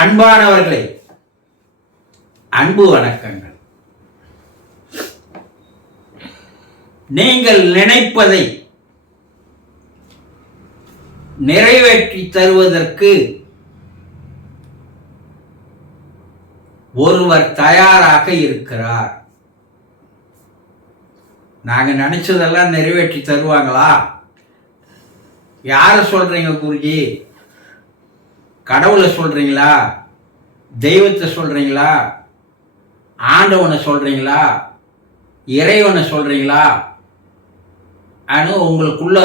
அன்பானவர்களே, அன்பு வணக்கங்கள். நீங்கள் நினைப்பதை நிறைவேற்றி தருவதற்கு ஒருவர் தயாராக இருக்கிறார். நாங்க நினைச்சதெல்லாம் நிறைவேற்றி தருவாங்களா? யார சொல்றீங்க குருஜி? கடவுளை சொல்றீங்களா? தெய்வத்தை சொல்றீங்களா? ஆண்டவனை சொல்றீங்களா? இறைவனை சொல்றீங்களா? உங்களுக்குள்ள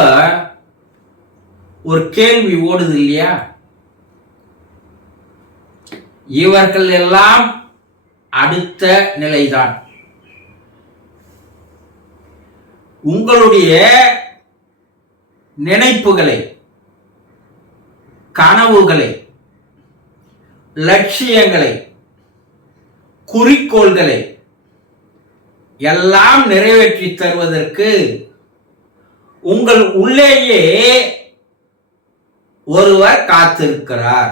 ஒரு கேள்வி ஓடுது இல்லையா? இவர்கள் எல்லாம் அடுத்த நிலைதான். உங்களுடைய நினைப்புகளை, கனவுகளை, லட்சியங்களை, குறிக்கோள்களை எல்லாம் நிறைவேற்றி தருவதற்கு உங்கள் உள்ளேயே ஒருவர் காத்திருக்கிறார்.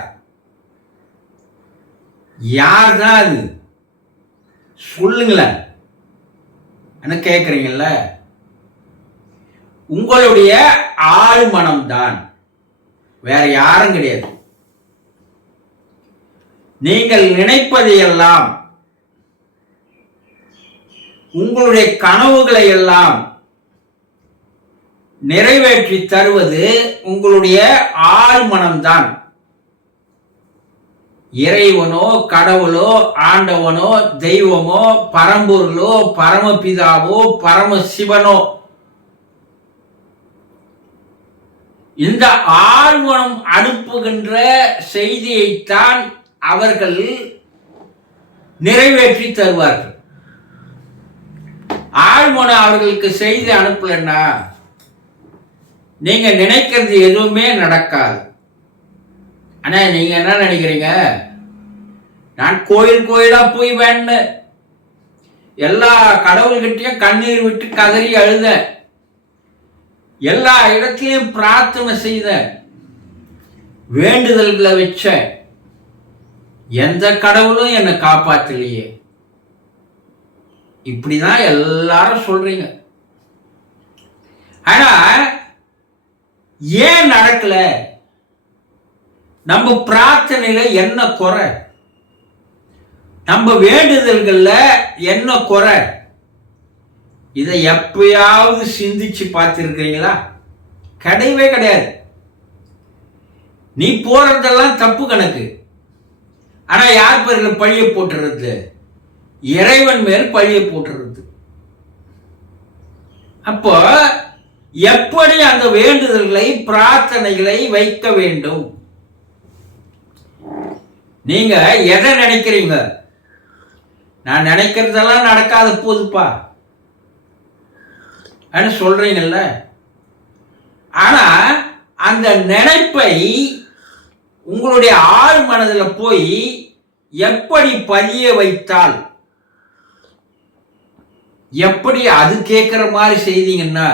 யார்தான் அது? சொல்லுங்களேன். என்ன கேட்குறீங்கல்ல? உங்களுடைய ஆழ்மனம்தான், வேற யாரும் கிடையாது. நீங்கள் நினைப்பதையெல்லாம், உங்களுடைய கனவுகளை எல்லாம் நிறைவேற்றி தருவது உங்களுடைய ஆழ்மனம்தான். இறைவனோ, கடவுளோ, ஆண்டவனோ, தெய்வமோ, பரம்பொருளோ, பரமபிதாவோ, பரமசிவனோ, இந்த ஆழ்மனம் அனுப்புகின்ற செய்தியைத்தான் அவர்கள் நிறைவேற்றி தருவார்கள். ஆழ்மனம் அவர்களுக்கு செய்தி அனுப்பலன்னா நீங்க நினைக்கிறது எதுவுமே நடக்காது. ஆனா நீங்க என்ன நினைக்கிறீங்க? நான் கோயில் கோயிலா போய் வேண்ட, எல்லா கடவுள்கிட்டையும் கண்ணீர் விட்டு கதறி அழுத, எல்லா இடத்திலையும் பிரார்த்தனை செய்த, வேண்டுதல்களை வச்ச, எந்த கடவுளும் என்னை காப்பாற்றலையே. இப்படிதான் எல்லாரும் சொல்றீங்க. ஆனா ஏன் நடக்கல? நம்ம பிரார்த்தனையில என்ன குறை? நம்ம வேண்டுதல்கள்ல என்ன குறை? இதை எப்பயாவது சிந்திச்சு பார்த்திருக்கிறீங்களா? கிடையவே கிடையாது. நீ போறதெல்லாம் தப்பு கணக்கு. ஆனா யார் பேர்ல பழிய போட்டுறது? இறைவன் மேல் பழிய போட்டுறது. அப்போ எப்படி அந்த வேண்டுதல்களை, பிரார்த்தனைகளை வைக்க வேண்டும்? நீங்க எதை நினைக்கிறீங்க? நான் நினைக்கிறதெல்லாம் நடக்காத போதுப்பா சொல்றீங்கல்ல. ஆனா அந்த நினைப்பை உங்களுடைய ஆழ் மனதில் போய் எப்படி பதிய வைத்தால், எப்படி அது கேட்கிற மாதிரி செய்தீங்கன்னா,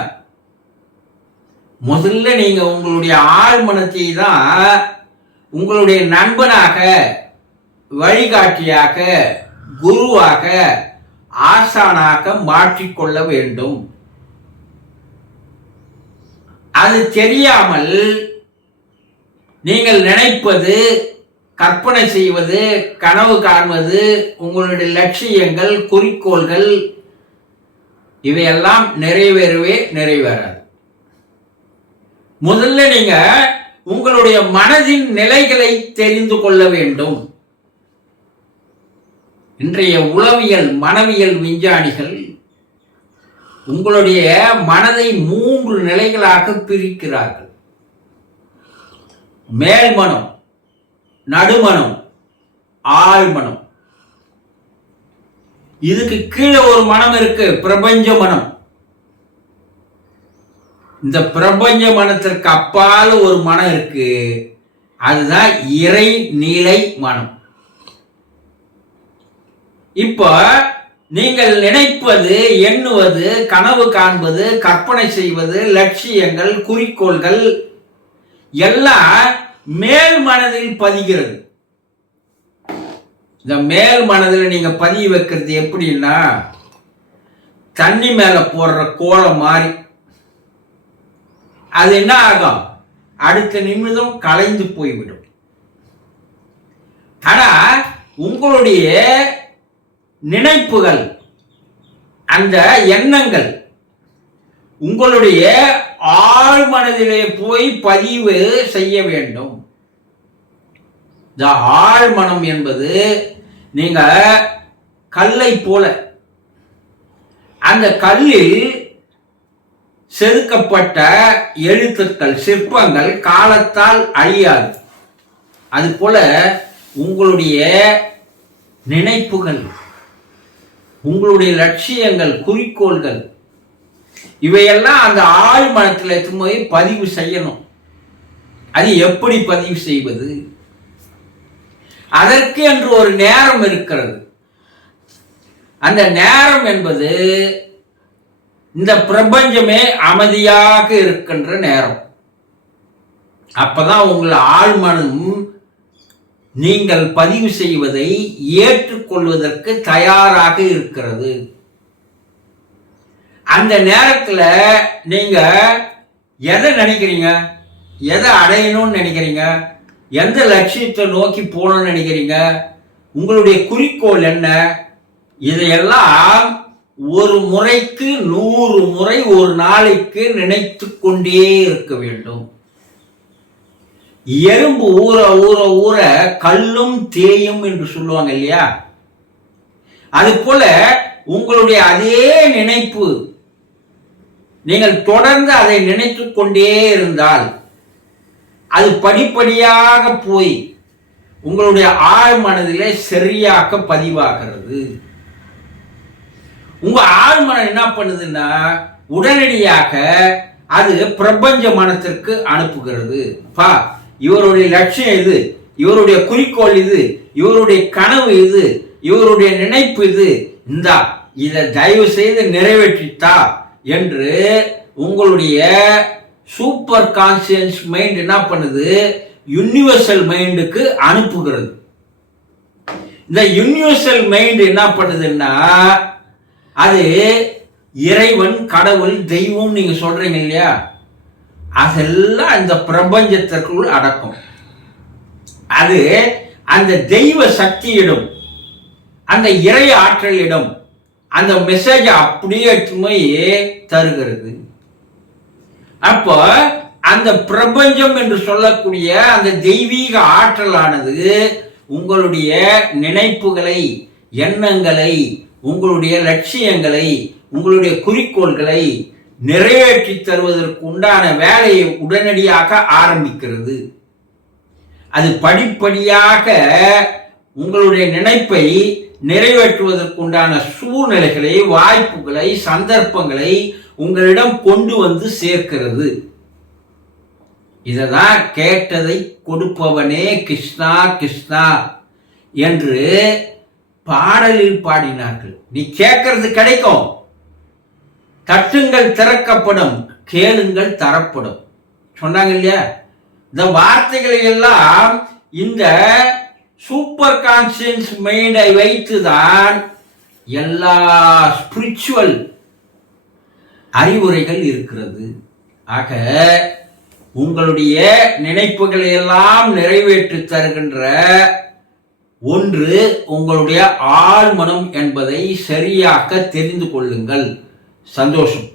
முதல்ல நீங்க உங்களுடைய ஆழ்மனத்தை தான் உங்களுடைய நண்பனாக, வழிகாட்டியாக, குருவாக, ஆசானாக மாற்றிக்கொள்ள வேண்டும். அது தெரியாமல் நீங்கள் நினைப்பது, கற்பனை செய்வது, கனவு காண்பது, உங்களுடைய லட்சியங்கள், குறிக்கோள்கள் இவையெல்லாம் நிறைவேறாது. முதல்ல நீங்க உங்களுடைய மனதின் நிலைகளை தெரிந்து கொள்ள வேண்டும். இன்றைய உளவியல், மனவியல் விஞ்ஞானிகள் உங்களுடைய மனதை 3 நிலைகளாக பிரிக்கிறார்கள். மேல்மனம், நடுமனம், ஆழ்மனம். இதுக்கு கீழே ஒரு மனம் இருக்கு, பிரபஞ்ச மனம். இந்த பிரபஞ்ச மனத்திற்கு அப்பால ஒரு மனம் இருக்கு, அதுதான் இறைநிலை மனம். இப்போ நீங்கள் நினைப்பது, எண்ணுவது, கனவு காண்பது, கற்பனை செய்வது, லட்சியங்கள், குறிக்கோள்கள் எல்லாம் மேல் மனதில் பதிகிறது. இந்த மேல் மனதில் நீங்க பதிவு வைக்கிறது எப்படின்னா தண்ணி மேல போடுற கோலம் மாதிரி. அது என்ன ஆகும், அடுத்த நிமிடம் கலைந்து போய்விடும். ஆனா உங்களுடைய நினைப்புகள், அந்த எண்ணங்கள் உங்களுடைய ஆழ் மனதிலே போய் பதிவு செய்ய வேண்டும். இந்த ஆழ் மனம் என்பது நீங்க கல்லை போல, அந்த கல்லில் செதுக்கப்பட்ட எழுத்துக்கள், சிற்பங்கள் காலத்தால் அழியாது. அது போல உங்களுடைய நினைப்புகள், உங்களுடைய லட்சியங்கள், குறிக்கோள்கள், இவையெல்லாம் அந்த ஆழ் மனத்தில் போய் பதிவு செய்யணும். அது எப்படி பதிவு செய்வது? அதற்கு என்று ஒரு நேரம் இருக்கிறது. அந்த நேரம் என்பது இந்த பிரபஞ்சமே அமைதியாக இருக்கின்ற நேரம். அப்பதான் உங்கள் ஆழ்மனம் நீங்கள் பதிவு செய்வதை ஏற்றுக்கொள்வதற்கு தயாராக இருக்கிறது. அந்த நேரத்தில் நீங்க எதை நினைக்கிறீங்க, எதை அடையணும்னு நினைக்கிறீங்க, எந்த லட்சியத்தை நோக்கி போகணும்னு நினைக்கிறீங்க, உங்களுடைய குறிக்கோள் என்ன, இதையெல்லாம் ஒரு முறைக்கு 100 முறை ஒரு நாளைக்கு நினைத்து கொண்டே இருக்க வேண்டும். எறும்பு ஊற ஊற ஊற கல்லும் தேயும் என்று சொல்லுவாங்க இல்லையா? அது போல உங்களுடைய அதே நினைப்பு, நீங்கள் தொடர்ந்து அதை நினைத்து கொண்டே இருந்தால் அது படிப்படியாக போய் உங்களுடைய ஆழ் மனதிலே சரியாக பதிவாகிறது. உங்க ஆழ்மனம் என்ன பண்ணுதுன்னா உடனடியாக அது பிரபஞ்ச மனத்திற்கு அனுப்புகிறது. பா, இவருடைய லட்சியம் இது, இவருடைய குறிக்கோள் இது, இவருடைய கனவு இது, இவருடைய நினைப்பு இது, இந்தா இதை தயவு செய்து நிறைவேற்றித்தா என்று உங்களுடைய சூப்பர் கான்சியஸ் மைண்ட் என்ன பண்ணுது, யூனிவர்சல் மைண்டுக்கு அனுப்புகிறது. இந்த யூனிவர்சல் மைண்ட் என்ன பண்ணுதுன்னா அது இறைவன், கடவுள், தெய்வம் நீங்க சொல்றீங்க இல்லையா, அதெல்லாம் இந்த பிரபஞ்சத்திற்குள் அடக்கும். அது அந்த தெய்வ சக்தியிடம், அந்த இறை ஆற்றலிடம் அந்த மெசேஜ் அப்படியே தருகிறது. அப்போ அந்த பிரபஞ்சம் என்று சொல்லக்கூடிய அந்த தெய்வீக ஆற்றலானது உங்களுடைய நினைப்புகளை, எண்ணங்களை, உங்களுடைய லட்சியங்களை, உங்களுடைய குறிக்கோள்களை நிறைவேற்றி தருவதற்கு உண்டான வேலையை உடனடியாக ஆரம்பிக்கிறது. அது படிப்படியாக உங்களுடைய நினைப்பை நிறைவேற்றுவதற்குண்டான சூழ்நிலைகளை, வாய்ப்புகளை, சந்தர்ப்பங்களை உங்களிடம் கொண்டு வந்து சேர்க்கிறது. இததான் கேட்டதை கொடுப்பவனே கிருஷ்ணா கிருஷ்ணா என்று பாடலில் பாடினார்கள். நீ கேட்கறது கிடைக்கும், தட்டுங்கள் திறக்கப்படும், கேளுங்கள் தரப்படும் சொன்னாங்க இல்லையா? இந்த வார்த்தைகளை எல்லாம் இந்த சூப்பர் கான்சியஸ் மைண்டை வைத்துதான் எல்லா ஸ்பிரிச்சுவல் அறிவுரைகள் இருக்கிறது. ஆக உங்களுடைய நினைப்புகளை எல்லாம் நிறைவேற்றி தருகின்ற ஒன்று உங்களுடைய ஆழ்மனம் என்பதை சரியாக தெரிந்து கொள்ளுங்கள். சந்தோஷம்.